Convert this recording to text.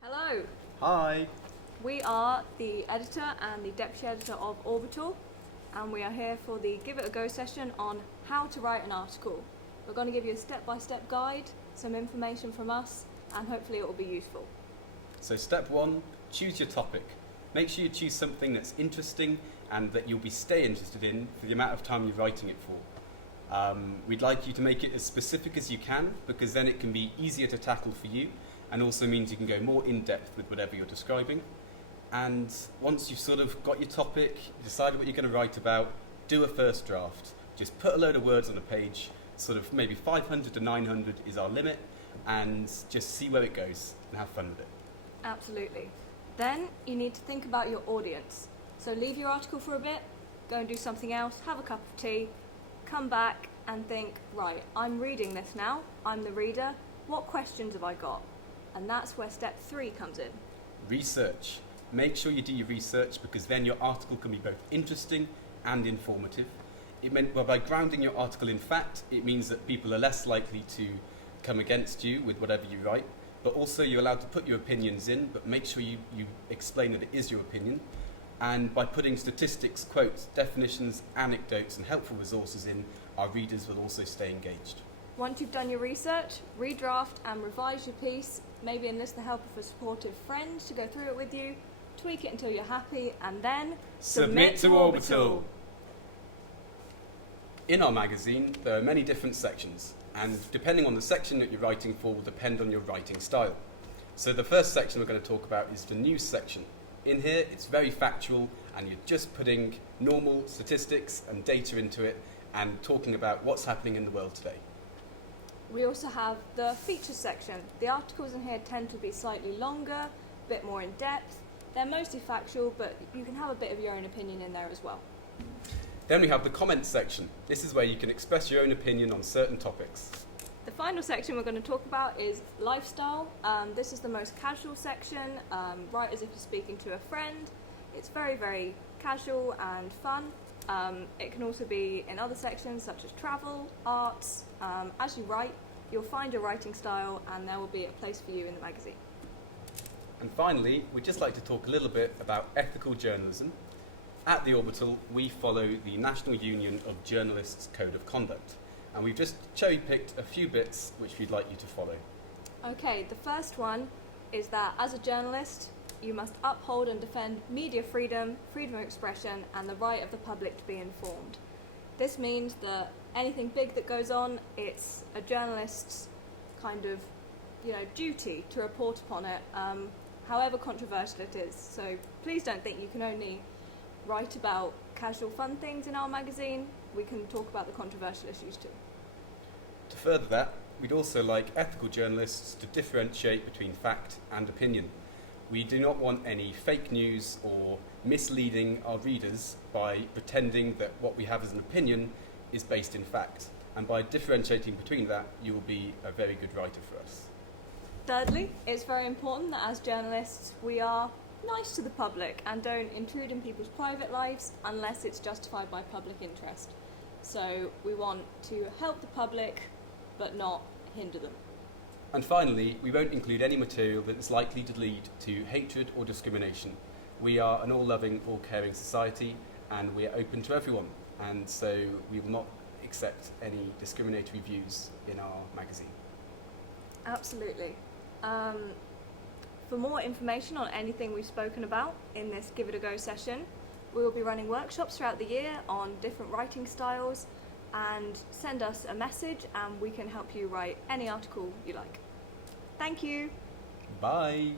Hello, Hi. we are the editor and the deputy editor of Orbital, and we are here for the Give It a Go session on how to write an article. We're going to give you a step-by-step guide, some information from us, and hopefully it will be useful. So step one, choose your topic. Make sure you choose something that's interesting and that you'll stay interested in for the amount of time you're writing it for. We'd like you to make it as specific as you can, because then it can be easier to tackle for you and also means you can go more in depth with whatever you're describing. And once you've sort of got your topic, decided what you're going to write about, do a first draft. Just put a load of words on a page, sort of maybe 500 to 900 is our limit, and just see where it goes and have fun with it. Absolutely. Then you need to think about your audience. So leave your article for a bit, go and do something else, have a cup of tea, come back and think, right, I'm reading this now, I'm the reader, what questions have I got? And that's where step 3 comes in. Research. Make sure you do your research, because then your article can be both interesting and informative. By grounding your article in fact, it means that people are less likely to come against you with whatever you write, but also you're allowed to put your opinions in, but make sure you explain that it is your opinion. And by putting statistics, quotes, definitions, anecdotes and helpful resources in, our readers will also stay engaged. Once you've done your research, redraft and revise your piece, maybe enlist the help of a supportive friend to go through it with you, tweak it until you're happy, and then Submit to Orbital. In our magazine, there are many different sections, and depending on the section that you're writing for will depend on your writing style. So the first section we're going to talk about is the news section. In here, it's very factual, and you're just putting normal statistics and data into it and talking about what's happening in the world today. We also have the features section. The articles in here tend to be slightly longer, a bit more in depth. They're mostly factual, but you can have a bit of your own opinion in there as well. Then we have the comments section. This is where you can express your own opinion on certain topics. The final section we're going to talk about is lifestyle. This is the most casual section, right as if you're speaking to a friend. It's very, very casual and fun. It can also be in other sections such as travel, arts. As you write, you'll find your writing style, and there will be a place for you in the magazine. And finally, we'd just like to talk a little bit about ethical journalism. At the Orbital, we follow the National Union of Journalists Code of Conduct, and we've just cherry-picked a few bits which we'd like you to follow. Okay, the first one is that as a journalist, you must uphold and defend media freedom, freedom of expression, and the right of the public to be informed. This means that anything big that goes on, it's a journalist's kind of, duty to report upon it, however controversial it is. So please don't think you can only write about casual fun things in our magazine. We can talk about the controversial issues too. To further that, we'd also like ethical journalists to differentiate between fact and opinion. We do not want any fake news or misleading our readers by pretending that what we have as an opinion is based in fact. And by differentiating between that, you will be a very good writer for us. Thirdly, it's very important that as journalists we are nice to the public and don't intrude in people's private lives unless it's justified by public interest. So we want to help the public but not hinder them. And finally, we won't include any material that is likely to lead to hatred or discrimination. We are an all-loving, all-caring society, and we are open to everyone, and so we will not accept any discriminatory views in our magazine. Absolutely. For more information on anything we've spoken about in this Give It a Go session, we will be running workshops throughout the year on different writing styles, and send us a message and we can help you write any article you like. Thank you. Bye.